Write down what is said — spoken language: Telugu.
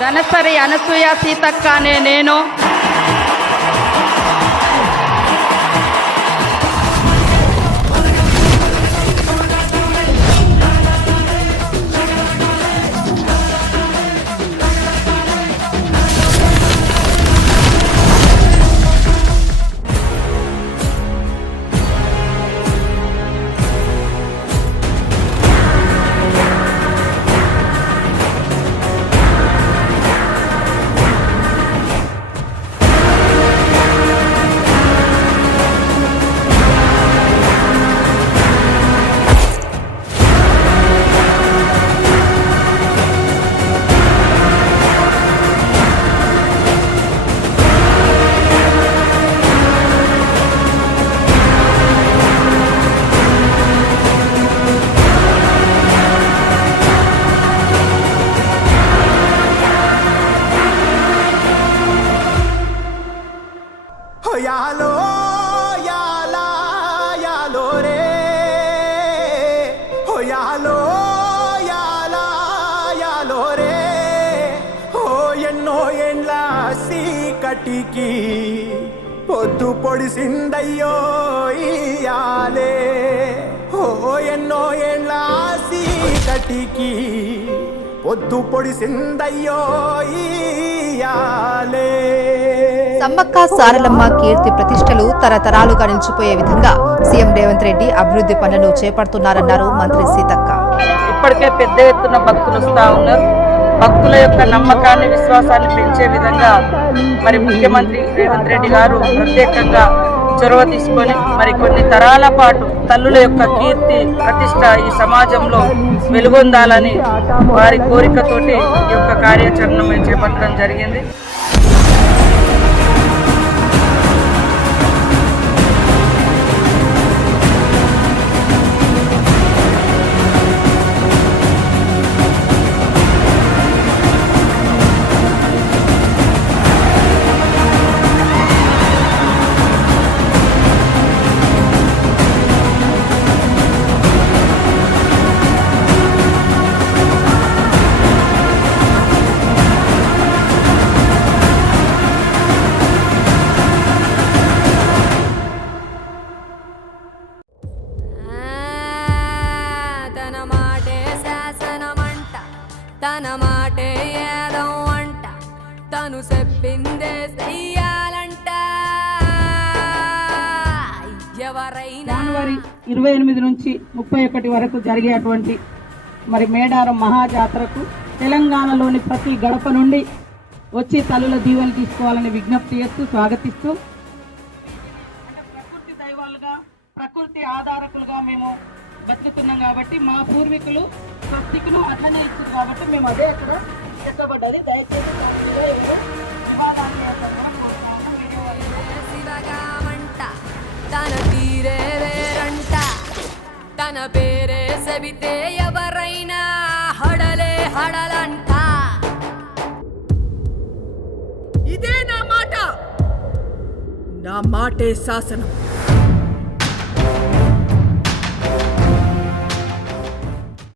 ధనసరి అనసూయ సీతక్క అనే నేను యాలో యాలా యాలో రే హో యాలో యాలా యాలో రే హో ఎన్నో ఎండ్ల సీకటికి పొద్దు పొడిసిందయ్యో ఇయాలే హో ఎన్నో ఎండ్ల సీకటికి పొద్దు పొడిసిందయ్యో ఇయాలే. సమ్మక్క సారలమ్మ కీర్తి ప్రతిష్టలు తరతరాలుగా నిలిచిపోయే విధంగా సీఎం రేవంత్ రెడ్డి అభివృద్ధి పనులను చేపడుతున్నారన్నారు మంత్రి సీతక్క. ఇప్పటికే పెద్ద ఎత్తున భక్తులు వస్తా ఉన్నారు. భక్తుల యొక్క నమ్మకాన్ని విశ్వాసాన్ని పెంచే విధంగా మరి ముఖ్యమంత్రి రేవంత్ రెడ్డి గారు ప్రత్యేకంగా చొరవ తీసుకొని మరి కొన్ని తరాల పాటు తల్లుల యొక్క కీర్తి ప్రతిష్ట ఈ సమాజంలో వెలుగొందాలని వారి కోరికతోటి ఈ యొక్క కార్యాచరణ మేము చేపట్టడం జరిగింది. తన మాటే ఏదం అంట, తను చెప్పిందే చెయ్యాలంట. జనవరి 28 నుంచి 31 వరకు జరిగేటువంటి మరి మేడారం మహాజాతరకు తెలంగాణలోని ప్రతి గడప నుండి వచ్చి తల్లుల దీవెలు తీసుకోవాలని విజ్ఞప్తి చేస్తూ స్వాగతిస్తూ, ప్రకృతి దైవాలుగా ప్రకృతి ఆధారకులుగా మేము బతుకుతున్నాం కాబట్టి మా పూర్వీకులు స్వస్తికును అట్లనే ఇచ్చింది కాబట్టి మేము అదే ఇక్కడ చెక్కబడ్డది. దయచేసి తన తీరే వేరంట, తన పేరే సెబితే ఎవరైనా హడలే హడలంట. ఇదే నా మాట, నా మాటే శాసనం.